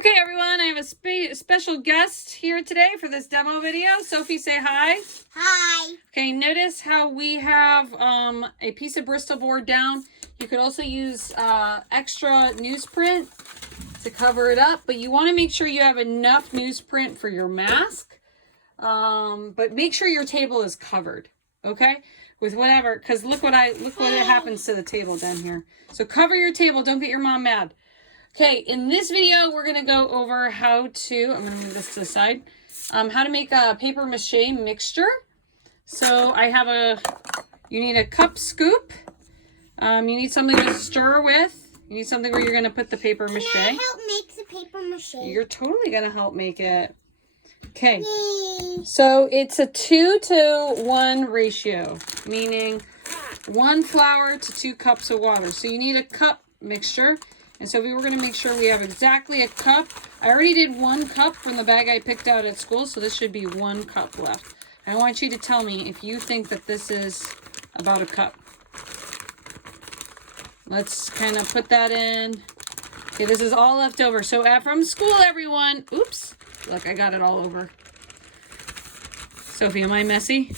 Okay, everyone, I have a special guest here today for this demo video. Sophie, say hi. Hi. Okay, notice how we have a piece of Bristol board down. You could also use extra newsprint to cover it up, but you want to make sure you have enough newsprint for your mask. But make sure your table is covered, okay? With whatever, because look what happens to the table down here. So cover your table. Don't get your mom mad. Okay, in this video, we're going to go over how to, I'm going to move this to the side, how to make a paper mache mixture. So I have you need a cup scoop. You need something to stir with. You need something where you're going to put the paper mache. Can I help make the paper mache? You're totally going to help make it. Okay, Yay. So it's a 2-to-1 ratio, meaning 1 flour to 2 cups of water. So you need a cup mixture. And so we were going to make sure we have exactly a cup. I already did 1 cup from the bag I picked out at school, so this should be 1 cup left. I want you to tell me if you think that this is about a cup. Let's kind of put that in. Okay, this is all left over. So from school, everyone. Oops. Look, I got it all over. Sophie, am I messy?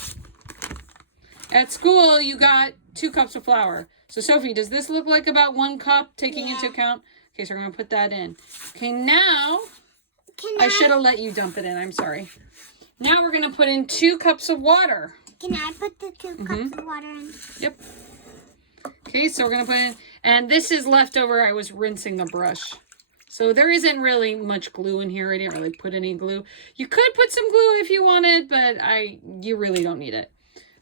At school, you got 2 cups of flour. So, Sophie, does this look like about 1 cup, taking into account? Okay, so we're going to put that in. Okay, now, I should have let you dump it in. I'm sorry. Now we're going to put in 2 cups of water. Can I put the 2 cups of water in? Yep. Okay, so we're going to put in, and this is leftover. I was rinsing the brush. So there isn't really much glue in here. I didn't really put any glue. You could put some glue if you wanted, but you really don't need it.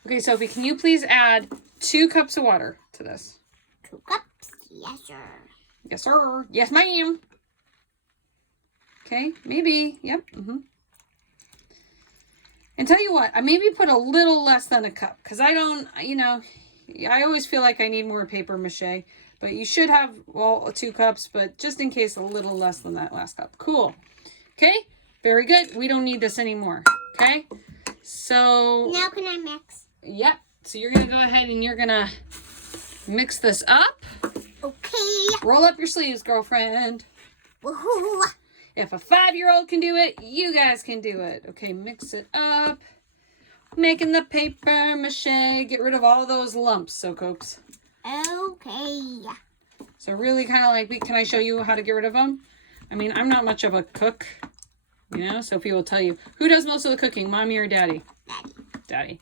Okay, Sophie, can you please add 2 cups of water to this? 2 cups? Yes, sir. Yes, sir. Yes, ma'am. Okay, maybe. Yep. And tell you what, I maybe put a little less than a cup because I don't, I always feel like I need more paper mache. But you should have, well, 2 cups, but just in case, a little less than that last cup. Cool. Okay, very good. We don't need this anymore. Okay, so. Now can I mix? Yep. So you're going to go ahead and you're going to mix this up. Okay. Roll up your sleeves, girlfriend. Woohoo. If a 5-year-old can do it, you guys can do it. Okay, mix it up. Making the paper mache. Get rid of all those lumps, so Cokes. Okay. So really kind of like, can I show you how to get rid of them? I mean, I'm not much of a cook, Sophie will tell you. Who does most of the cooking, Mommy or Daddy? Daddy.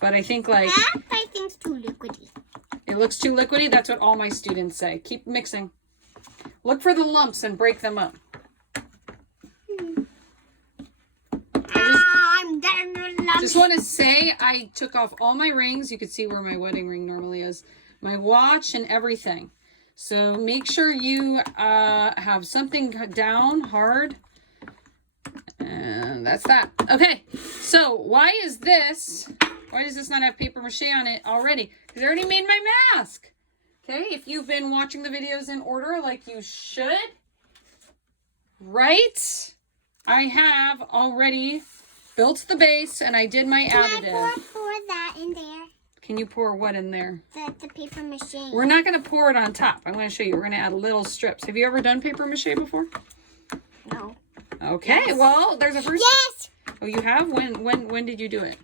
But I think like... I think it's too liquidy. It looks too liquidy? That's what all my students say. Keep mixing. Look for the lumps and break them up. Just want to say I took off all my rings. You can see where my wedding ring normally is. My watch and everything. So make sure you have something down hard. And that's that. Okay, so why does this not have paper mache on it already? Because I already made my mask. Okay, if you've been watching the videos in order like you should, right? I have already built the base and I did my additive. Can I pour that in there? Can you pour what in there? The paper mache. We're not going to pour it on top. I'm going to show you. We're going to add little strips. Have you ever done paper mache before? No. Okay, well, there's a first. Yes! Oh, you have? When did you do it?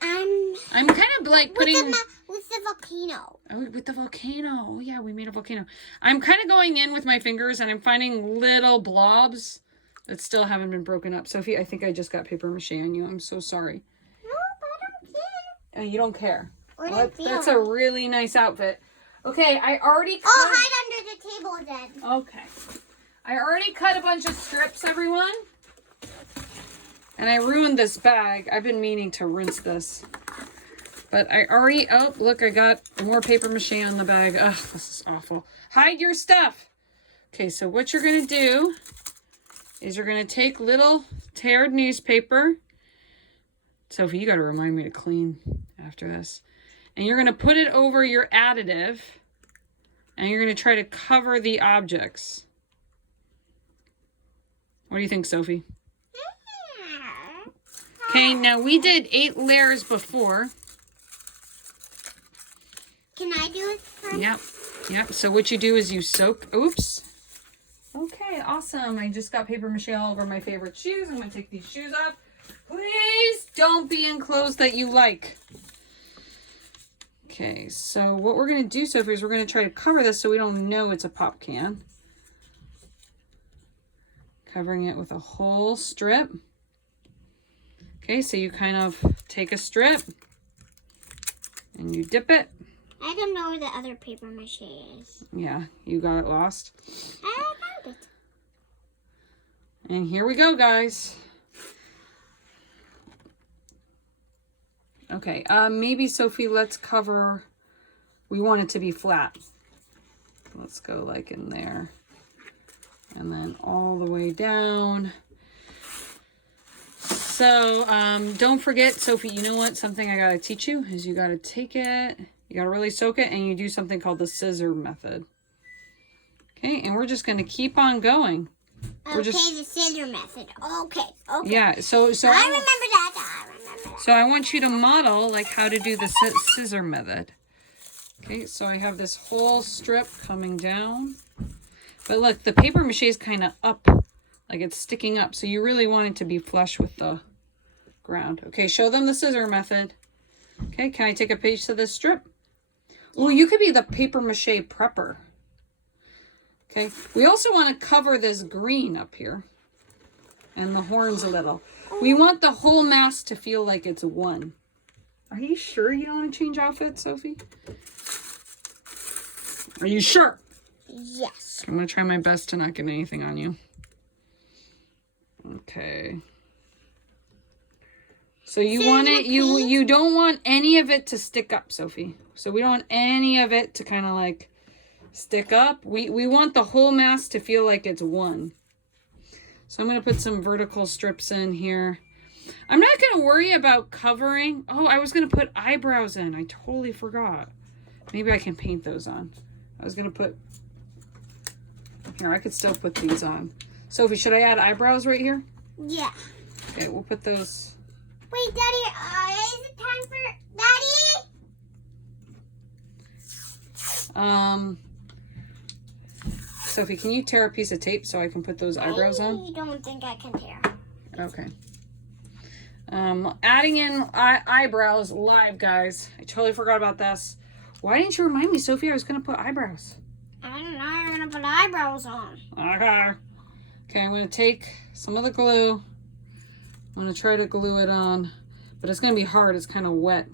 I'm kind of like putting... With the volcano. Oh, with the volcano. Oh, yeah, we made a volcano. I'm kind of going in with my fingers and I'm finding little blobs that still haven't been broken up. Sophie, I think I just got paper mache on you. I'm so sorry. No, I don't care. Oh, you don't care. Well, that's a really nice outfit. Okay, I already cut... Oh, hide under the table then. Okay. I already cut a bunch of strips, everyone. And I ruined this bag. I've been meaning to rinse this. But I already... Oh, look, I got more paper mache on the bag. Ugh, this is awful. Hide your stuff. Okay, so what you're going to do is you're going to take little teared newspaper. Sophie, you got to remind me to clean after this. And you're going to put it over your additive. And you're going to try to cover the objects. What do you think, Sophie? Okay, now we did 8 layers before. Can I do it first? Yep. So what you do is you soak... Oops. Okay, awesome. I just got paper mache all over my favorite shoes. I'm going to take these shoes off. Please don't be in clothes that you like. Okay, so what we're going to do, Sophie, is we're going to try to cover this so we don't know it's a pop can. Covering it with a whole strip. Okay, so you kind of take a strip and you dip it. I don't know where the other paper mache is. Yeah, you got it lost. I found it. And here we go, guys. Okay, maybe, Sophie, let's cover, we want it to be flat. Let's go like in there. And then all the way down. So, don't forget, Sophie, you know what? Something I gotta teach you is you gotta take it, you gotta really soak it, and you do something called the scissor method. Okay, and we're just gonna keep on going. Okay, the scissor method. Okay. Yeah, so I remember that. So I want you to model like how to do the scissor method. Okay, so I have this whole strip coming down. But look, the paper mache is kind of up, like it's sticking up. So you really want it to be flush with the ground. Okay, show them the scissor method. Okay, can I take a piece of this strip? Oh, you could be the paper mache prepper. Okay, we also want to cover this green up here. And the horns a little. We want the whole mass to feel like it's one. Are you sure you don't want to change outfits, Sophie? Are you sure? Yes. I'm going to try my best to not get anything on you. Okay. So you want it, you don't want any of it to stick up, Sophie. So we don't want any of it to kind of like stick up. We want the whole mass to feel like it's one. So I'm going to put some vertical strips in here. I'm not going to worry about covering. Oh, I was going to put eyebrows in. I totally forgot. Maybe I can paint those on. I was going to put... Here, I could still put these on. Sophie, should I add eyebrows right here? Yeah. Okay, we'll put those... Wait, Daddy, is it time for... Daddy? Sophie, can you tear a piece of tape so I can put those eyebrows on? I don't think I can tear. Okay. Adding in eyebrows live, guys. I totally forgot about this. Why didn't you remind me, Sophie? I was going to put eyebrows. I don't know. You're going to put eyebrows on. Okay, I'm going to take some of the glue. I'm going to try to glue it on. But it's going to be hard. It's kind of wet.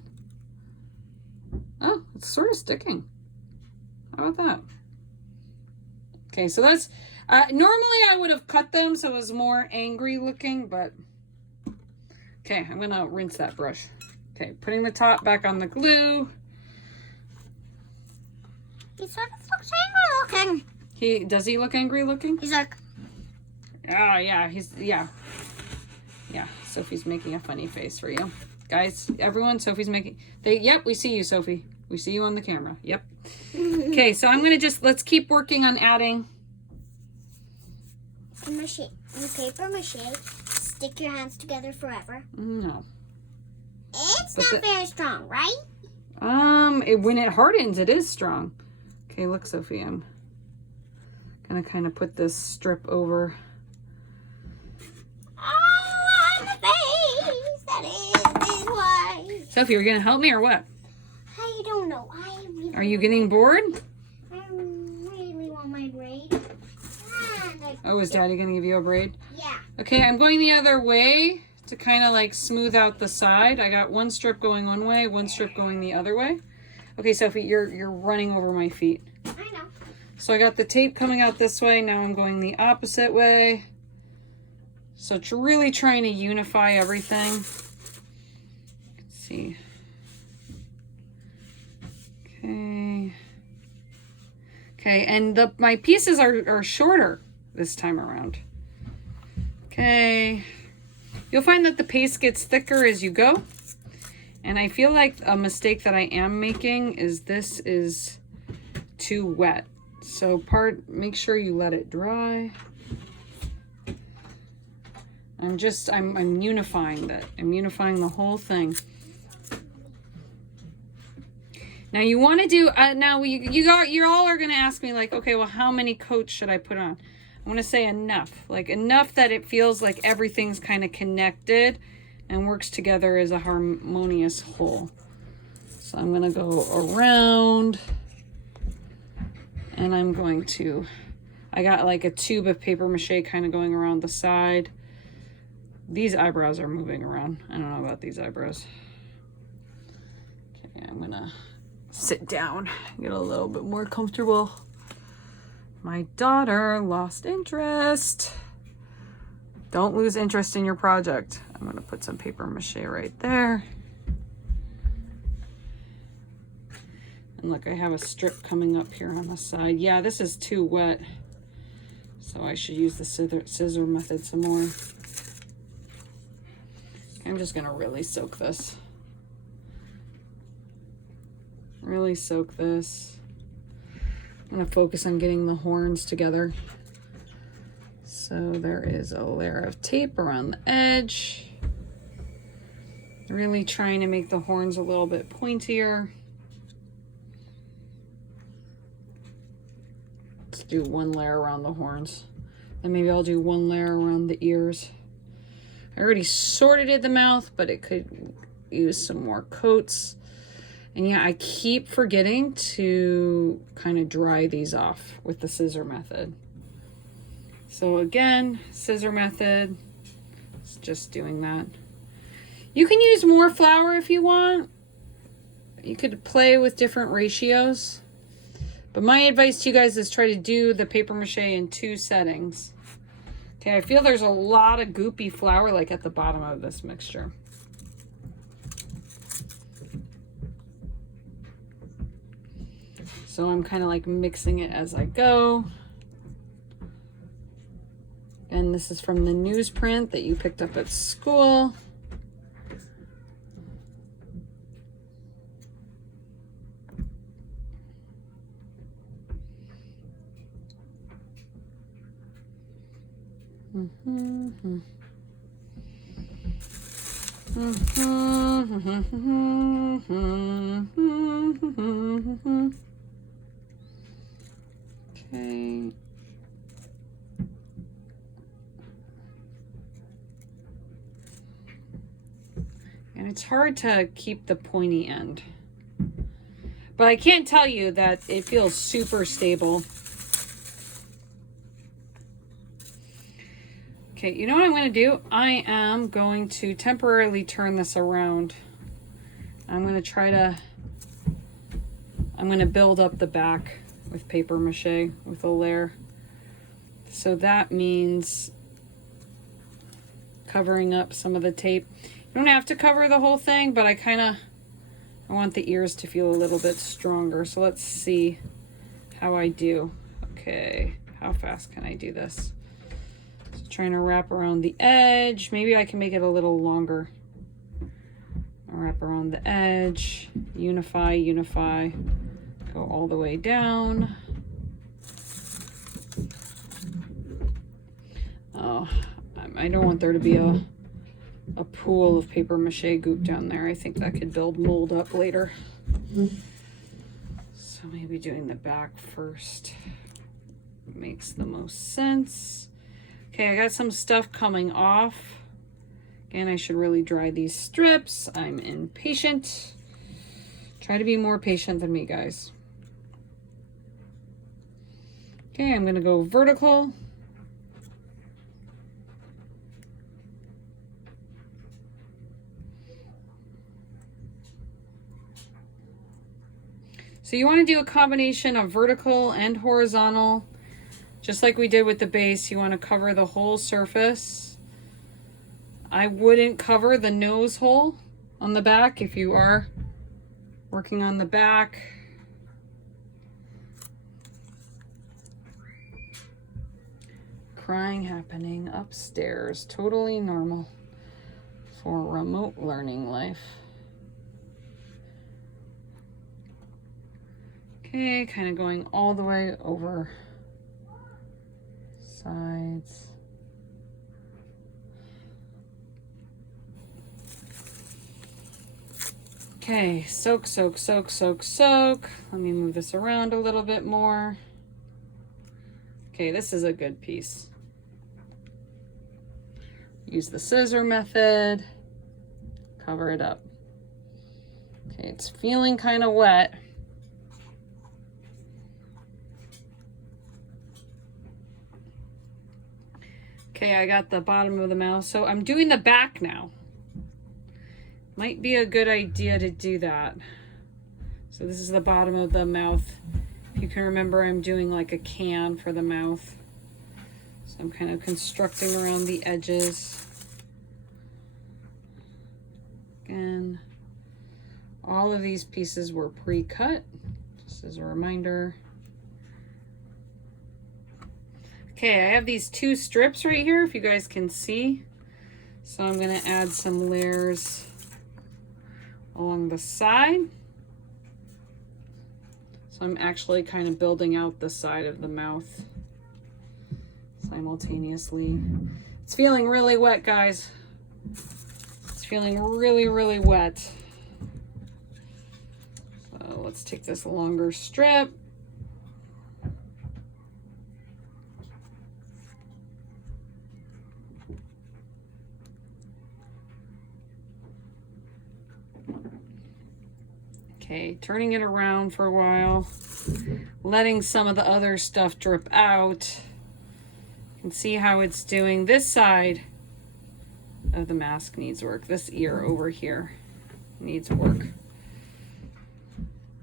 Oh, it's sort of sticking. How about that? Okay, so that's... normally I would have cut them so it was more angry looking, but... Okay, I'm going to rinse that brush. Okay, putting the top back on the glue. He sort of looks angry looking. Does he look angry looking? He's like... Oh, yeah, yeah. Sophie's making a funny face for you. Guys, everyone, Sophie's making... Yep, we see you, Sophie. We see you on the camera. Yep. Okay, so I'm going to let's keep working on adding. Paper mache, stick your hands together forever. No. It's not very strong, right? When it hardens, it is strong. Okay, look, Sophie, I'm going to kind of put this strip over. Oh, on the face. That is why. Sophie, are you going to help me or what? I don't know. Are you getting bored? I really want my braid. Oh, is Daddy going to give you a braid? Yeah. Okay, I'm going the other way to kind of like smooth out the side. I got one strip going one way, one strip going the other way. Okay, Sophie, you're running over my feet. I know. So I got the tape coming out this way. Now I'm going the opposite way. So it's really trying to unify everything. Let's see. Okay. Okay, and my pieces are shorter this time around. Okay. You'll find that the paste gets thicker as you go. And I feel like a mistake that I am making is this is too wet. So make sure you let it dry. I'm unifying that. I'm unifying the whole thing. Now you want to do, you all are going to ask me like, okay, well, how many coats should I put on? want to say enough. Like enough that it feels like everything's kind of connected and works together as a harmonious whole. So I'm going to go around and I'm going to, I got like a tube of paper mache kind of going around the side. These eyebrows are moving around. I don't know about these eyebrows. Okay, I'm going to sit down, get a little bit more comfortable. My daughter lost interest. Don't lose interest in your project. I'm going to put some paper mache right there. And look, I have a strip coming up here on the side. Yeah, this is too wet, so I should use the scissor method some more. I'm just going to really soak this. Really soak this. I'm going to focus on getting the horns together. So there is a layer of tape around the edge. Really trying to make the horns a little bit pointier. Let's do one layer around the horns. Then maybe I'll do one layer around the ears. I already sorted the mouth, but it could use some more coats. And yeah, I keep forgetting to kind of dry these off with the scissor method. So again, scissor method, it's just doing that. You can use more flour if you want. You could play with different ratios. But my advice to you guys is try to do the paper mache in 2 settings. Okay, I feel there's a lot of goopy flour like at the bottom of this mixture. So I'm kind of like mixing it as I go. And this is from the newsprint that you picked up at school. Okay. And it's hard to keep the pointy end. But I can't tell you that it feels super stable. Okay, you know what I'm going to do? I am going to temporarily turn this around. I'm going to build up the back with paper mache with a layer. So that means covering up some of the tape. You don't have to cover the whole thing, but I want the ears to feel a little bit stronger. So let's see how I do. Okay, how fast can I do this? So trying to wrap around the edge. Maybe I can make it a little longer. I'll wrap around the edge, unify, go all the way down. Oh, I don't want there to be a pool of paper mache goop down there. I think that could build mold up later. So maybe doing the back first makes the most sense. Okay, I got some stuff coming off. Again, I should really dry these strips. I'm impatient. Try to be more patient than me, guys. Okay, I'm gonna go vertical. So you want to do a combination of vertical and horizontal, just like we did with the base. You want to cover the whole surface. I wouldn't cover the nose hole on the back if you are working on the back. Crying happening upstairs, totally normal for remote learning life. Okay, kind of going all the way over sides. Okay, soak, soak, soak, soak, soak. Let me move this around a little bit more. Okay, this is a good piece. Use the scissor method, cover it up. Okay, it's feeling kind of wet. Okay, I got the bottom of the mouth, so I'm doing the back now. Might be a good idea to do that. So this is the bottom of the mouth. If you can remember, I'm doing like a can for the mouth. So I'm kind of constructing around the edges. Again, all of these pieces were pre-cut, just as a reminder. Okay, I have these 2 strips right here, if you guys can see. So I'm gonna add some layers along the side. So I'm actually kind of building out the side of the mouth simultaneously. It's feeling really wet, guys. It's feeling really, really wet. So let's take this longer strip. Okay, turning it around for a while, letting some of the other stuff drip out. You can see how it's doing. This side of the mask needs work. This ear over here needs work.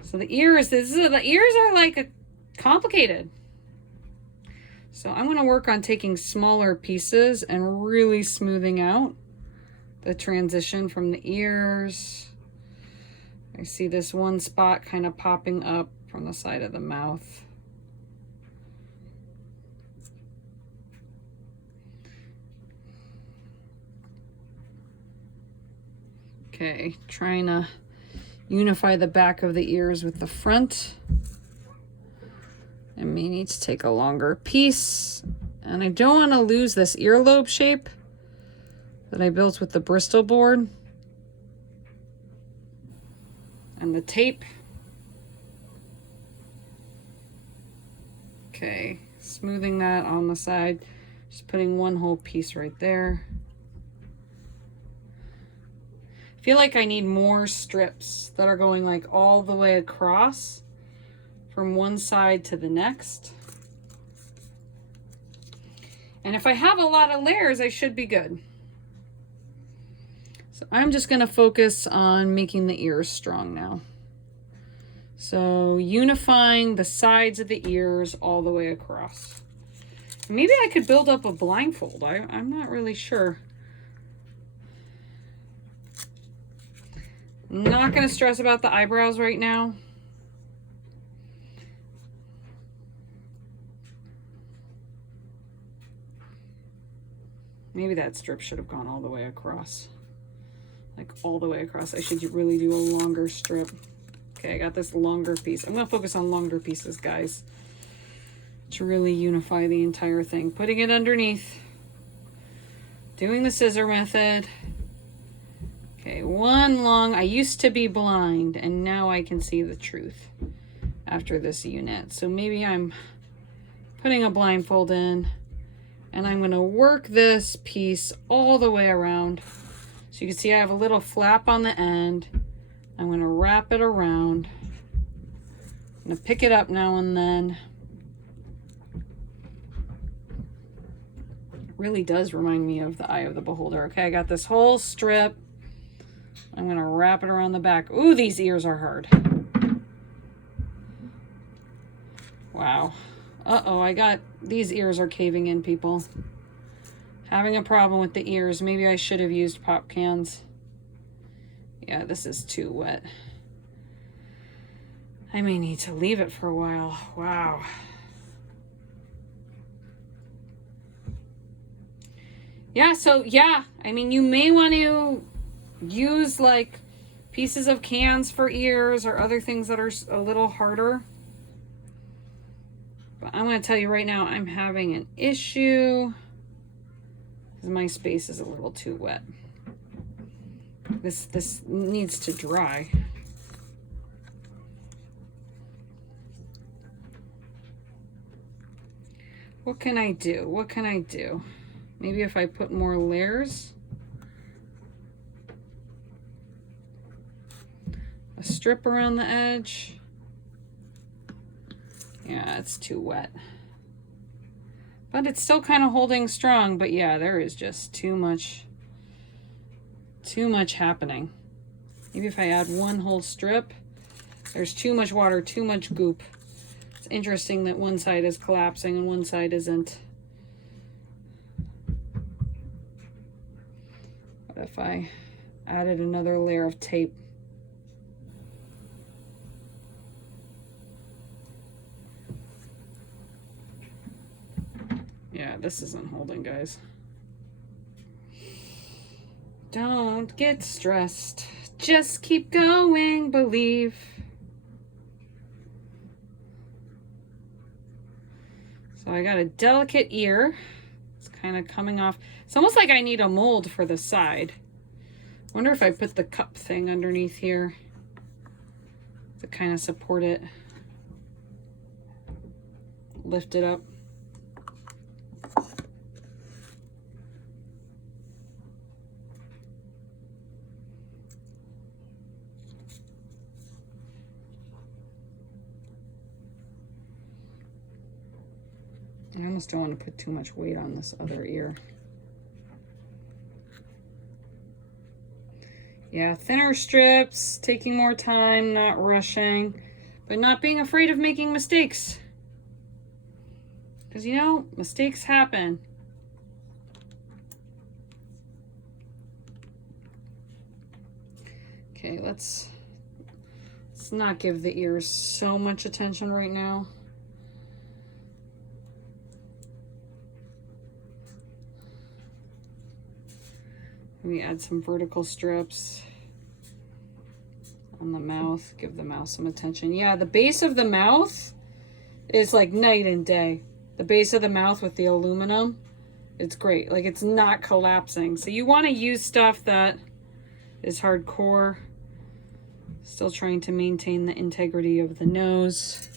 So the ears, the ears are like complicated. So I'm going to work on taking smaller pieces and really smoothing out the transition from the ears. I see this one spot kind of popping up from the side of the mouth. Okay, trying to unify the back of the ears with the front. I may need to take a longer piece. And I don't want to lose this earlobe shape that I built with the Bristol board and the tape. Okay, smoothing that on the side. Just putting one whole piece right there. I feel like I need more strips that are going like all the way across from one side to the next. And if I have a lot of layers, I should be good. So I'm just going to focus on making the ears strong now. So unifying the sides of the ears all the way across. Maybe I could build up a blindfold. I'm not really sure. I'm not going to stress about the eyebrows right now. Maybe that strip should have gone all the way across. Like all the way across. I should really do a longer strip. Okay, I got this longer piece. I'm going to focus on longer pieces, guys, to really unify the entire thing. Putting it underneath. Doing the scissor method. Okay, one long. I used to be blind, and now I can see the truth after this unit. So maybe I'm putting a blindfold in, and I'm going to work this piece all the way around. So you can see I have a little flap on the end. I'm going to wrap it around. I'm going to pick it up now and then. It really does remind me of the Eye of the Beholder. Okay, I got this whole strip. I'm going to wrap it around the back. Ooh, these ears are hard. Wow. Uh-oh, these ears are caving in, people. Having a problem with the ears. Maybe I should have used pop cans. Yeah, this is too wet. I may need to leave it for a while. Wow. Yeah, so yeah, I mean, you may want to use like pieces of cans for ears or other things that are a little harder. But I'm going to tell you right now, I'm having an issue because my space is a little too wet. This needs to dry. What can I do? What can I do? Maybe if I put more layers. A strip around the edge. Yeah, it's too wet. But it's still kind of holding strong. But yeah, there is just too much happening. Maybe if I add one whole strip. There's too much water, too much goop. It's interesting that one side is collapsing and one side isn't. What if I added another layer of tape? Yeah, this isn't holding, guys. Don't get stressed. Just keep going, believe. So I got a delicate ear. It's kind of coming off. It's almost like I need a mold for the side. Wonder if I put the cup thing underneath here to kind of support it. Lift it up. I almost don't want to put too much weight on this other ear. Yeah, thinner strips, taking more time, not rushing, but not being afraid of making mistakes. Because, you know, mistakes happen. Okay, let's not give the ears so much attention right now. Maybe add some vertical strips on the mouth. Give the mouth some attention. Yeah, the base of the mouth is like night and day. The base of the mouth with the aluminum, it's great. Like, it's not collapsing. So you want to use stuff that is hardcore. Still trying to maintain the integrity of the nose.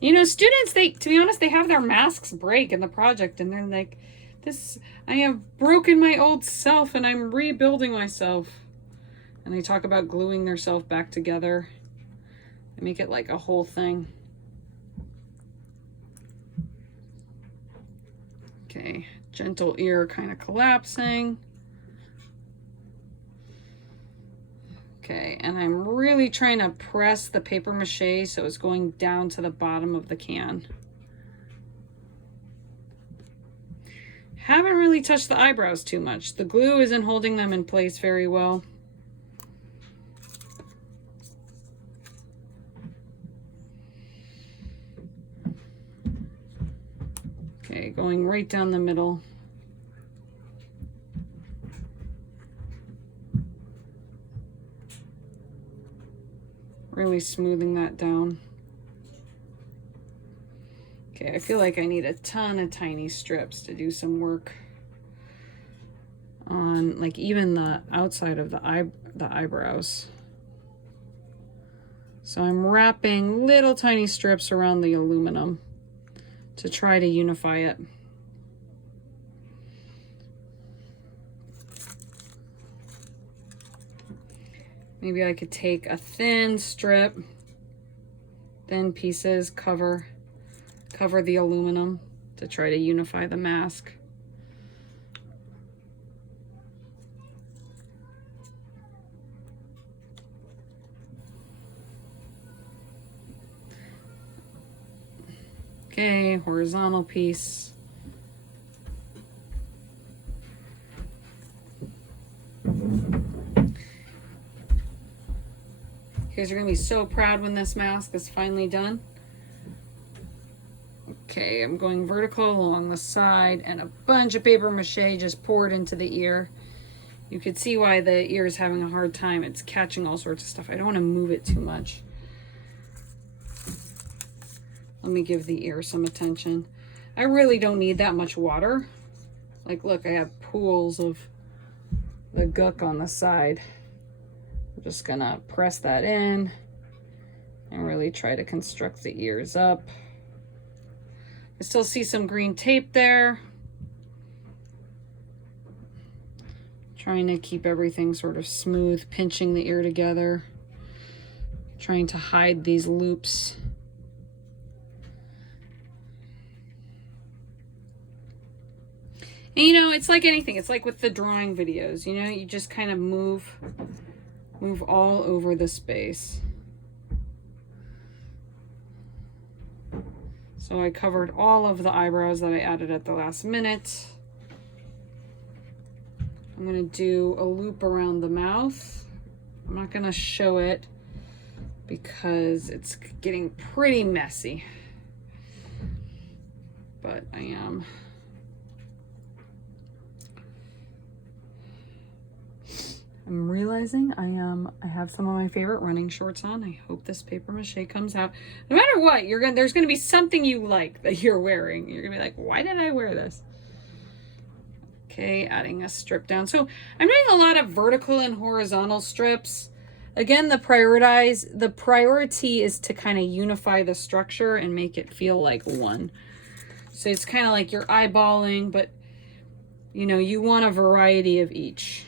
You know, students, to be honest, they have their masks break in the project and they're like, I have broken my old self and I'm rebuilding myself. And they talk about gluing their self back together. They make it like a whole thing. Okay, gentle ear kind of collapsing. Okay, and I'm really trying to press the paper mache so it's going down to the bottom of the can. Haven't really touched the eyebrows too much. The glue isn't holding them in place very well. Okay, going right down the middle. Really smoothing that down. Okay, I feel like I need a ton of tiny strips to do some work on, like, even the outside of the eyebrows. So I'm wrapping little tiny strips around the aluminum to try to unify it. Maybe I could take a thin strip, thin pieces, cover the aluminum to try to unify the mask. Okay, horizontal piece. You guys are gonna be so proud when this mask is finally done. Okay, I'm going vertical along the side and a bunch of paper mache just poured into the ear. You could see why the ear is having a hard time. It's catching all sorts of stuff. I don't want to move it too much. Let me give the ear some attention. I really don't need that much water. Like, look, I have pools of the gook on the side. I'm just gonna press that in and really try to construct the ears up. I still see some green tape there. Trying to keep everything sort of smooth, pinching the ear together. Trying to hide these loops. And you know, it's like anything. It's like with the drawing videos, you know, you just kind of move all over the space. So I covered all of the eyebrows that I added at the last minute. I'm going to do a loop around the mouth. I'm not going to show it because it's getting pretty messy. But I am. I'm realizing I have some of my favorite running shorts on. I hope this paper mache comes out. No matter what, there's gonna be something you like that you're wearing. You're gonna be like, why did I wear this? Okay, adding a strip down. So I'm doing a lot of vertical and horizontal strips. Again, the priority is to kind of unify the structure and make it feel like one. So it's kind of like you're eyeballing, but you know, you want a variety of each.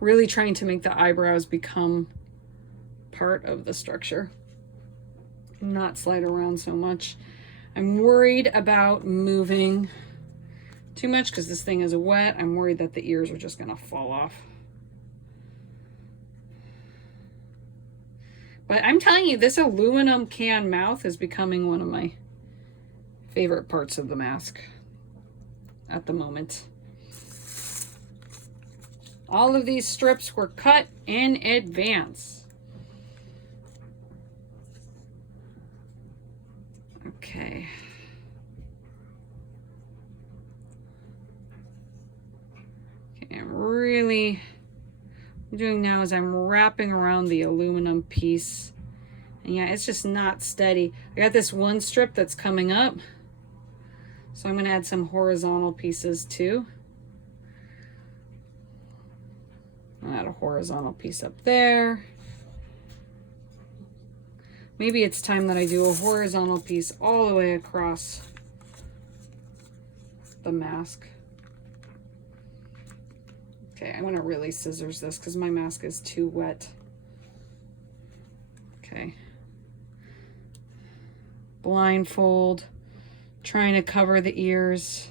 Really trying to make the eyebrows become part of the structure, not slide around so much. I'm worried about moving too much because this thing is wet. I'm worried that the ears are just gonna fall off. But I'm telling you, this aluminum can mouth is becoming one of my favorite parts of the mask at the moment. All of these strips were cut in advance. Okay. Okay, what I'm doing now is I'm wrapping around the aluminum piece. And yeah, it's just not steady. I got this one strip that's coming up. So I'm going to add some horizontal pieces too. I'll add a horizontal piece up there. Maybe it's time that I do a horizontal piece all the way across the mask. Okay, I'm gonna really scissors this because my mask is too wet. Okay. Blindfold, trying to cover the ears.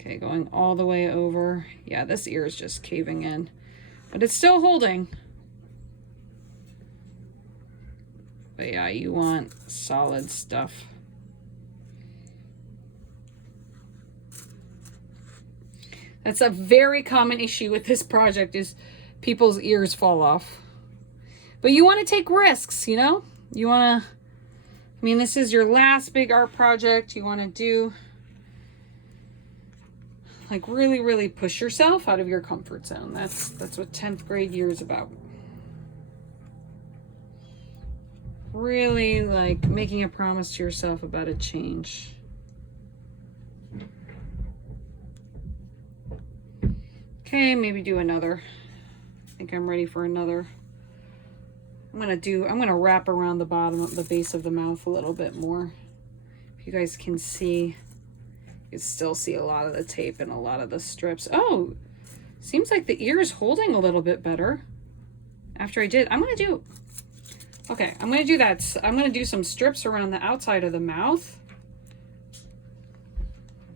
Okay, going all the way over. Yeah, this ear is just caving in, but it's still holding. But yeah, you want solid stuff. That's a very common issue with this project is people's ears fall off. But you want to take risks, you know? You want to, I mean, this is your last big art project. You want to do, like, really push yourself out of your comfort zone. That's what 10th grade year is about. Really, like, making a promise to yourself about a change. Okay, maybe do another. I think I'm ready for another. I'm gonna wrap around the bottom of the base of the mouth a little bit more. If you guys can see, you can still see a lot of the tape and a lot of the strips. Oh, seems like the ear is holding a little bit better after I did. I'm gonna do that. I'm gonna do some strips around the outside of the mouth.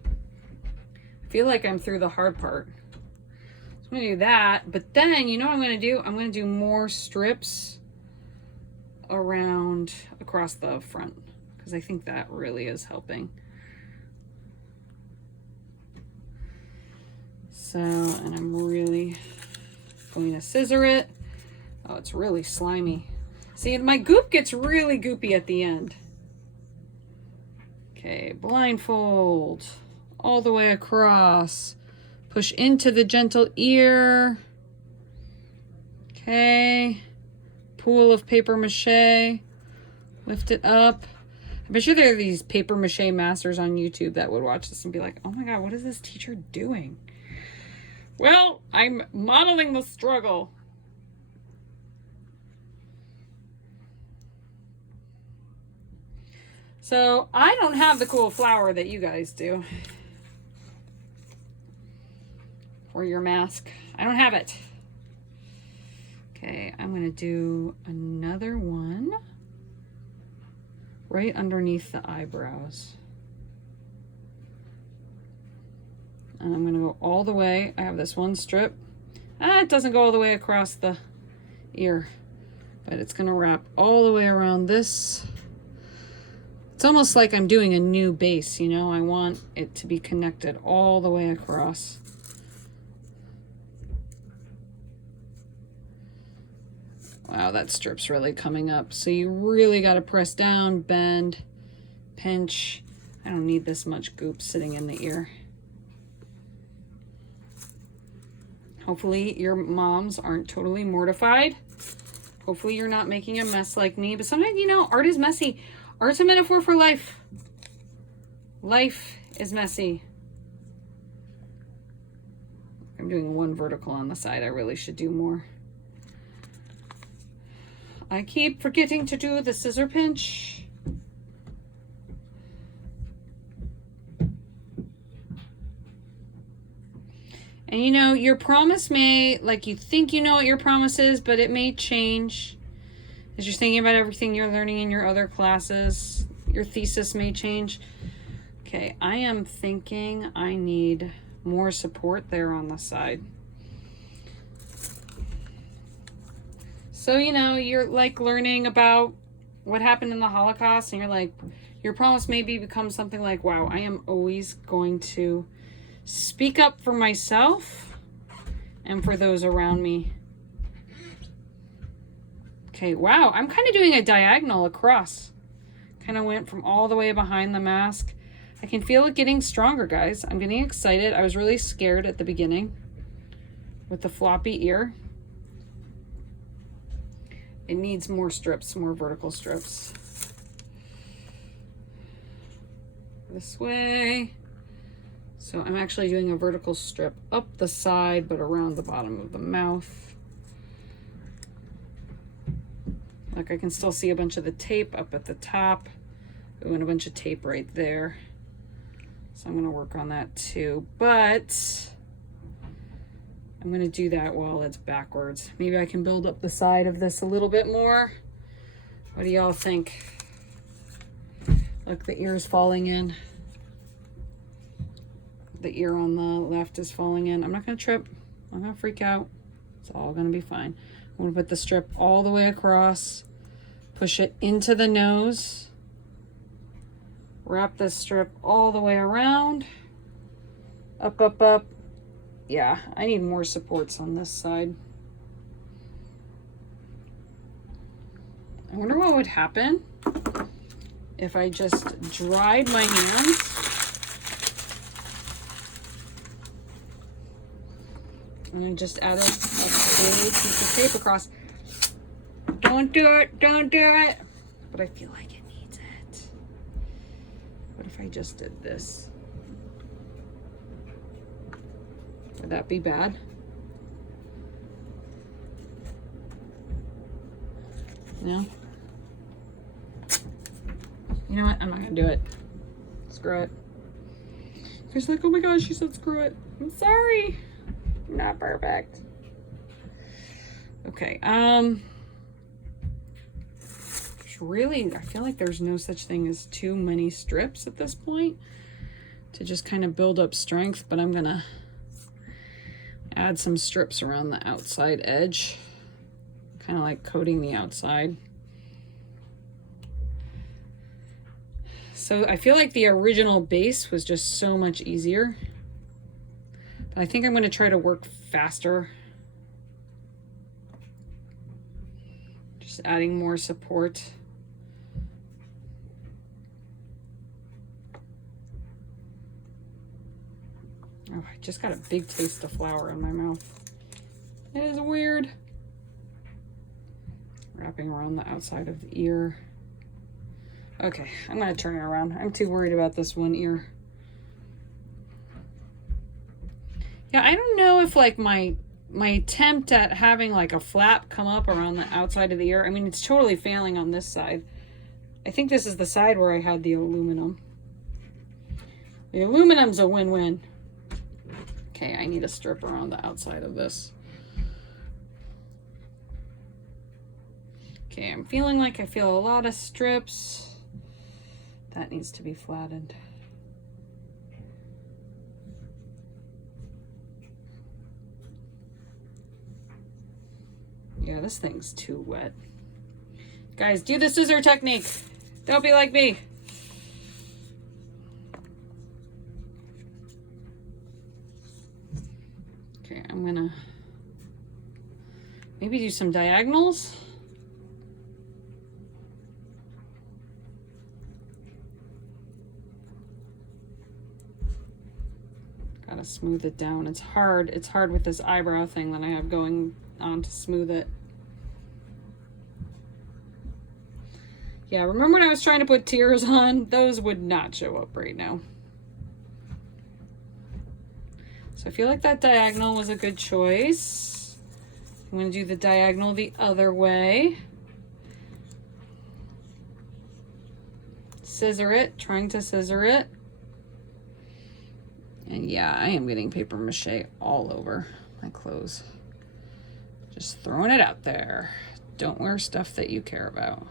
I feel like I'm through the hard part. So I'm gonna do that, but then you know what I'm gonna do? I'm gonna do more strips around across the front because I think that really is helping. So, and I'm really going to scissor it. Oh, it's really slimy. See, my goop gets really goopy at the end. Okay, blindfold all the way across. Push into the gentle ear. Okay. Pool of paper mache. Lift it up. I'm sure there are these paper mache masters on YouTube that would watch this and be like, oh my God, what is this teacher doing? Well, I'm modeling the struggle. So I don't have the cool flower that you guys do for your mask. I don't have it. Okay, I'm gonna do another one right underneath the eyebrows. And I'm gonna go all the way. I have this one strip. It doesn't go all the way across the ear, but it's gonna wrap all the way around this. It's almost like I'm doing a new base, you know? I want it to be connected all the way across. Wow, that strip's really coming up. So you really got to press down, bend, pinch. I don't need this much goop sitting in the ear. Hopefully your moms aren't totally mortified. Hopefully you're not making a mess like me. But sometimes, you know, art is messy. Art's a metaphor for life. Life is messy. I'm doing one vertical on the side. I really should do more. I keep forgetting to do the scissor pinch. And you know, your promise may, like, you think you know what your promise is, but it may change. As you're thinking about everything you're learning in your other classes, your thesis may change. Okay, I am thinking I need more support there on the side. So, you know, you're like learning about what happened in the Holocaust, and you're like, your promise maybe becomes something like, wow, I am always going to speak up for myself and for those around me. Okay, wow, I'm kind of doing a diagonal across. Kind of went from all the way behind the mask. I can feel it getting stronger, guys. I'm getting excited. I was really scared at the beginning with the floppy ear. It needs more strips, more vertical strips. This way. So I'm actually doing a vertical strip up the side, but around the bottom of the mouth. Like I can still see a bunch of the tape up at the top. Ooh, and a bunch of tape right there. So I'm gonna work on that too, but I'm gonna do that while it's backwards. Maybe I can build up the side of this a little bit more. What do y'all think? Look, the ear's falling in. The ear on the left is falling in. I'm not gonna trip. I'm not gonna freak out. It's all gonna be fine. I'm gonna put the strip all the way across, push it into the nose, wrap this strip all the way around, up, up, up. Yeah, I need more supports on this side. I wonder what would happen if I just dried my hands and I just added a tiny piece of tape across. Don't do it, don't do it. But I feel like it needs it. What if I just did this? Would that be bad? No? You know what? I'm not gonna do it. Screw it. She's like, oh my gosh, she said screw it. I'm sorry. I'm not perfect. Okay, really, I feel like there's no such thing as too many strips at this point to just kind of build up strength, but I'm gonna add some strips around the outside edge, kind of like coating the outside. So I feel like the original base was just so much easier. But I think I'm going to try to work faster. Just adding more support. Oh, I just got a big taste of flour in my mouth. It is weird. Wrapping around the outside of the ear. Okay, I'm gonna turn it around. I'm too worried about this one ear. Yeah, I don't know if like my attempt at having like a flap come up around the outside of the ear, I mean, it's totally failing on this side. I think this is the side where I had the aluminum. The aluminum's a win-win. Okay, I need a strip around the outside of this. Okay, I'm feeling like I feel a lot of strips. That needs to be flattened. Yeah, this thing's too wet. Guys, do the scissor technique. Don't be like me. Okay, I'm gonna maybe do some diagonals. Gotta smooth it down. It's hard. It's hard with this eyebrow thing that I have going on to smooth it. Yeah, remember when I was trying to put tears on? Those would not show up right now. So I feel like that diagonal was a good choice. I'm going to do the diagonal the other way. Scissor it, trying to scissor it. And yeah, I am getting paper mache all over my clothes. Just throwing it out there. Don't wear stuff that you care about.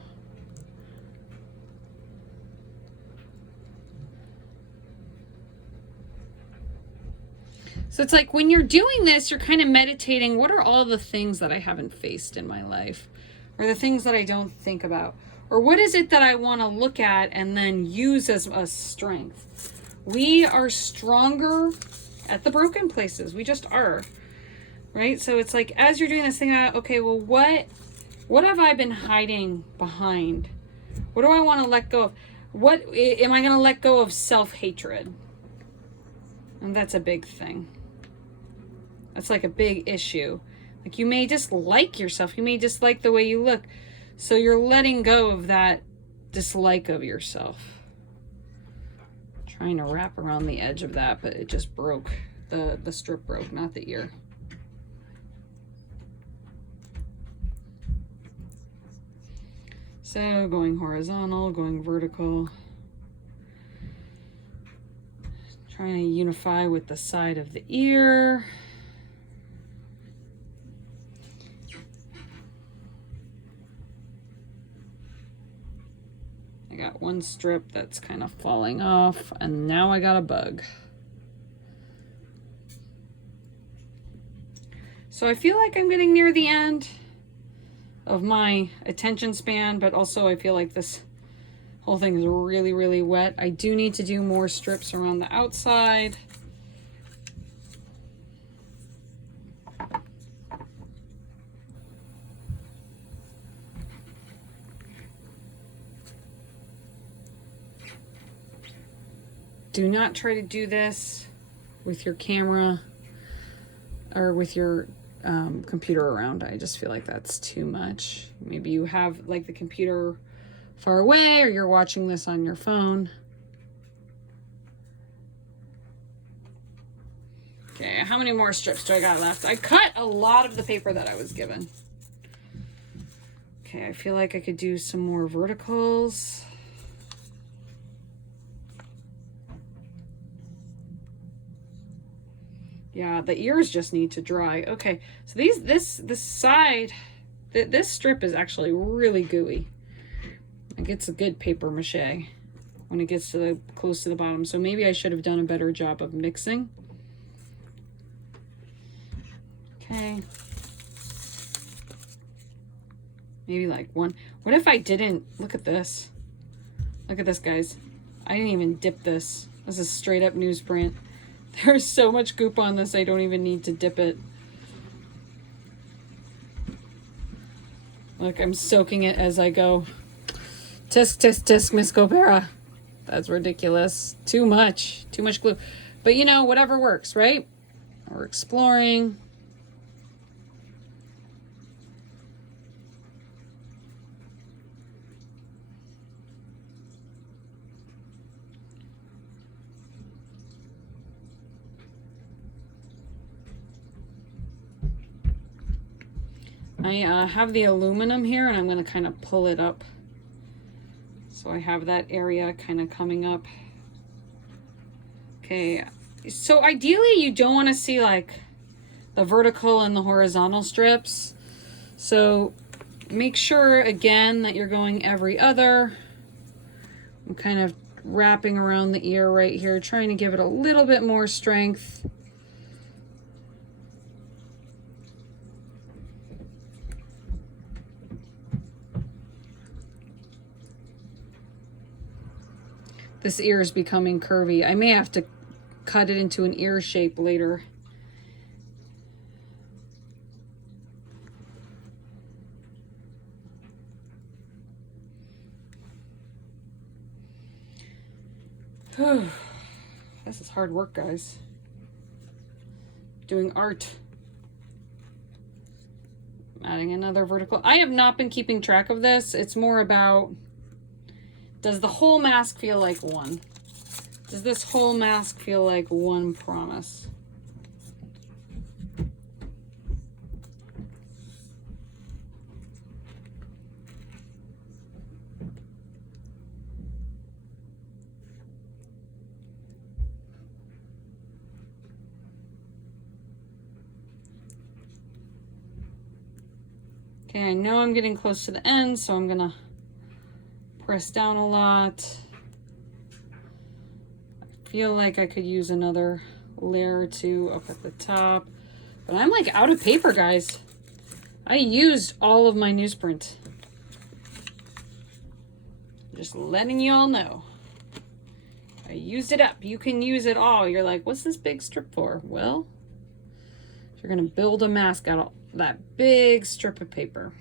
So it's like when you're doing this, you're kind of meditating. What are all the things that I haven't faced in my life? Or the things that I don't think about? Or what is it that I want to look at and then use as a strength? We are stronger at the broken places. We just are. Right? So it's like as you're doing this thing, okay, well, what have I been hiding behind? What do I want to let go of? What am I going to let go of? Self-hatred. And that's a big thing. That's like a big issue. Like you may dislike yourself. You may dislike the way you look. So you're letting go of that dislike of yourself. Trying to wrap around the edge of that, but it just broke. The strip broke, not the ear. So going horizontal, going vertical. Trying to unify with the side of the ear. I got one strip that's kind of falling off, and now I got a bug. So I feel like I'm getting near the end of my attention span, but also I feel like this whole thing is really, really wet. I do need to do more strips around the outside. Do not try to do this with your camera or with your computer around. I just feel like that's too much. Maybe you have like the computer far away or you're watching this on your phone. Okay, how many more strips do I got left? I cut a lot of the paper that I was given. Okay, I feel like I could do some more verticals. Yeah, the ears just need to dry. Okay, so this side, this strip is actually really gooey. It gets a good paper mache when it gets to close to the bottom. So maybe I should have done a better job of mixing. Okay. Maybe like one. What if I didn't? Look at this. Look at this, guys. I didn't even dip this. This is straight up newsprint. There's so much goop on this, I don't even need to dip it. Look, I'm soaking it as I go. Tisk, tisk, tisk, Miss Copera. That's ridiculous. Too much glue. But you know, whatever works, right? We're exploring. I have the aluminum here and I'm going to kind of pull it up. So So I have that area kind of coming up. Okay, so ideally you don't want to see like the vertical and the horizontal strips. So make sure again that you're going every other. I'm kind of wrapping around the ear right here, trying to give it a little bit more strength. This ear is becoming curvy. I may have to cut it into an ear shape later. This is hard work, guys. Doing art. I'm adding another vertical. I have not been keeping track of this. It's more about, does the whole mask feel like one? Does this whole mask feel like one promise? Okay, I know I'm getting close to the end, so I'm gonna press down a lot. I feel like I could use another layer or two up at the top, but I'm like out of paper, guys. I used all of my newsprint. Just letting you all know. I used it up. You can use it all. You're like, what's this big strip for? Well, you're gonna build a mask out of that big strip of paper.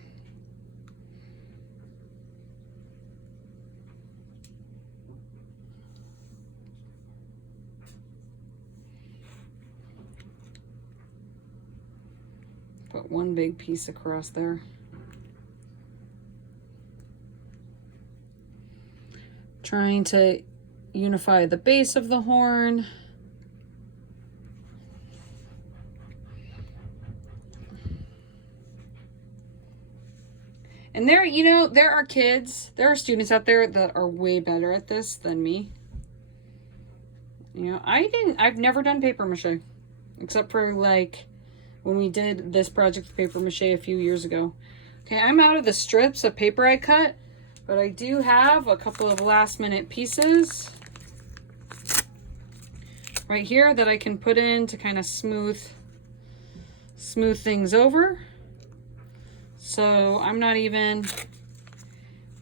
Put one big piece across there. Trying to unify the base of the horn. And there, you know, there are kids, there are students out there that are way better at this than me. You know, I've never done paper mache, except for like when we did this project with paper mache a few years ago. Okay, I'm out of the strips of paper I cut, but I do have a couple of last minute pieces right here that I can put in to kind of smooth things over. So I'm not even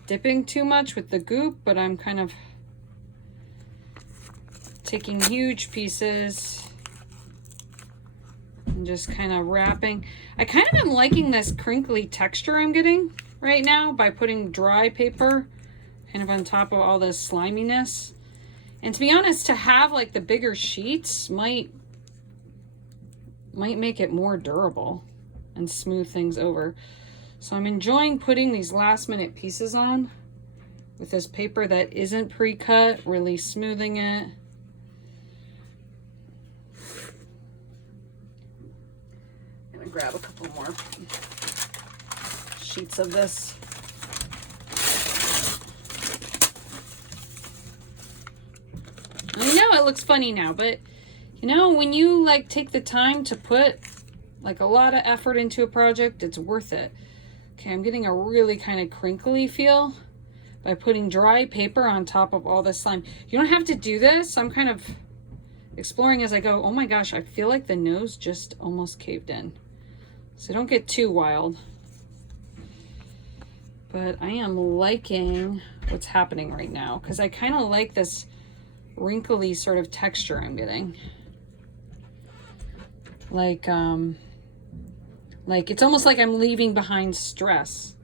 dipping too much with the goop, but I'm kind of taking huge pieces and just kind of wrapping. I kind of am liking this crinkly texture I'm getting right now by putting dry paper kind of on top of all this sliminess. And to be honest, to have like the bigger sheets might make it more durable and smooth things over. So I'm enjoying putting these last minute pieces on with this paper that isn't pre-cut, really smoothing it. I'm gonna grab a couple more sheets of this. I know it looks funny now, but you know, when you like take the time to put like a lot of effort into a project, it's worth it. Okay, I'm getting a really kind of crinkly feel by putting dry paper on top of all this slime. You don't have to do this. I'm kind of exploring as I go. Oh my gosh, I feel like the nose just almost caved in. So don't get too wild. But I am liking what's happening right now because I kind of like this wrinkly sort of texture I'm getting. Like it's almost like I'm leaving behind stress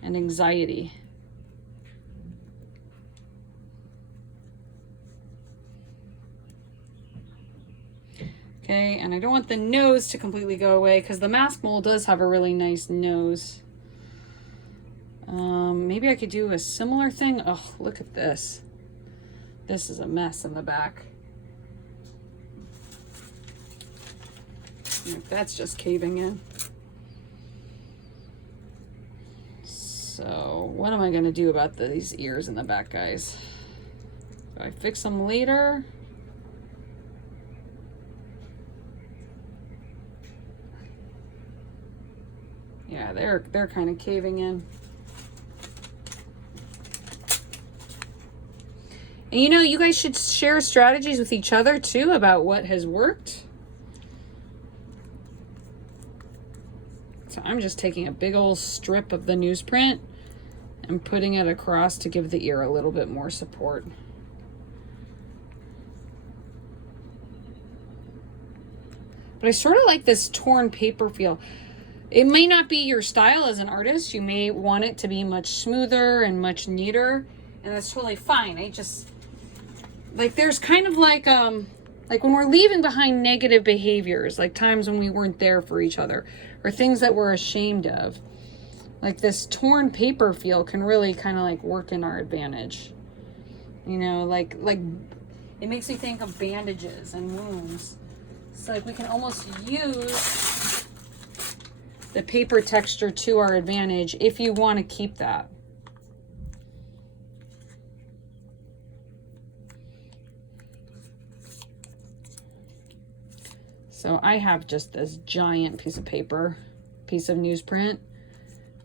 and anxiety. Okay, and I don't want the nose to completely go away because the mask mold does have a really nice nose. Maybe I could do a similar thing. Oh, look at this. This is a mess in the back. That's just caving in. So So what am I going to do about these ears in the back, guys? Do I fix them later? Yeah, they're kind of caving in. And you know, you guys should share strategies with each other too about what has worked. So I'm just taking a big old strip of the newsprint and putting it across to give the ear a little bit more support. But I sort of like this torn paper feel. It may not be your style as an artist. You may want it to be much smoother and much neater, and that's totally fine. I just, like, there's kind of like when we're leaving behind negative behaviors, like times when we weren't there for each other, or things that we're ashamed of. Like this torn paper feel can really kind of like work in our advantage. You know, like it makes me think of bandages and wounds. It's like we can almost use the paper texture to our advantage if you want to keep that. So I have just this giant piece of paper, piece of newsprint.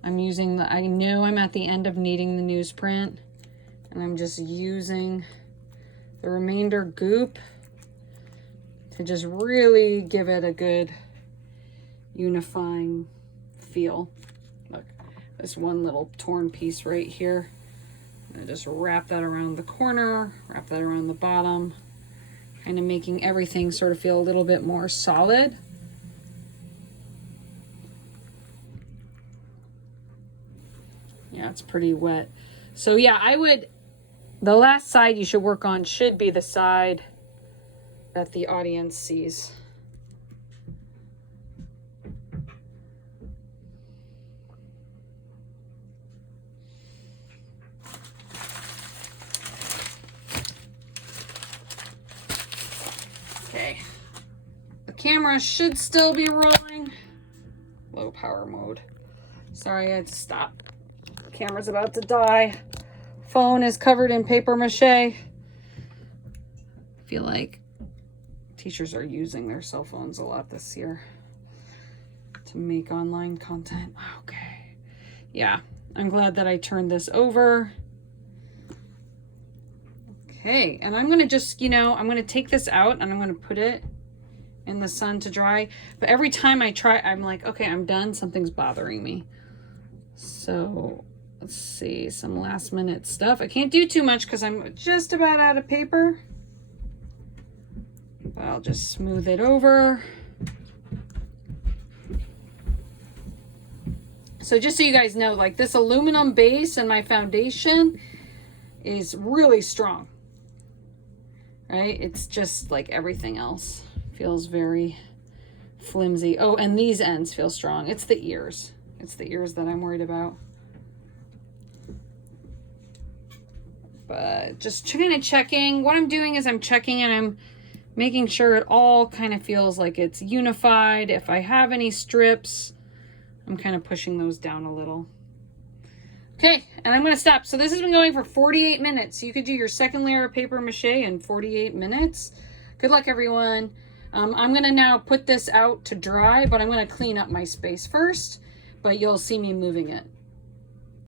I'm using I know I'm at the end of needing the newsprint, and I'm just using the remainder goop to just really give it a good unifying feel. Look, this one little torn piece right here. I'm gonna just wrap that around the corner, wrap that around the bottom, kind of making everything sort of feel a little bit more solid. Yeah, it's pretty wet. So yeah, the last side you should work on should be the side that the audience sees. Okay, the camera should still be rolling. Low power mode. Sorry, I had to stop. The camera's about to die. Phone is covered in paper mache. I feel like teachers are using their cell phones a lot this year to make online content. Okay. Yeah, I'm glad that I turned this over. Okay, and I'm gonna just, I'm gonna take this out and I'm gonna put it in the sun to dry. But every time I try, I'm like, okay, I'm done. Something's bothering me. So let's see, some last minute stuff. I can't do too much because I'm just about out of paper. But I'll just smooth it over. So just so you guys know, like this aluminum base and my foundation is really strong. Right? It's just like everything else. Feels very flimsy. Oh, and these ends feel strong. It's the ears. It's the ears that I'm worried about. But just kind of checking. What I'm doing is I'm checking and I'm making sure it all kind of feels like it's unified. If I have any strips, I'm kind of pushing those down a little. Okay, and I'm going to stop. So this has been going for 48 minutes. You could do your second layer of paper mache in 48 minutes. Good luck, everyone. I'm going to now put this out to dry, but I'm going to clean up my space first, but you'll see me moving it.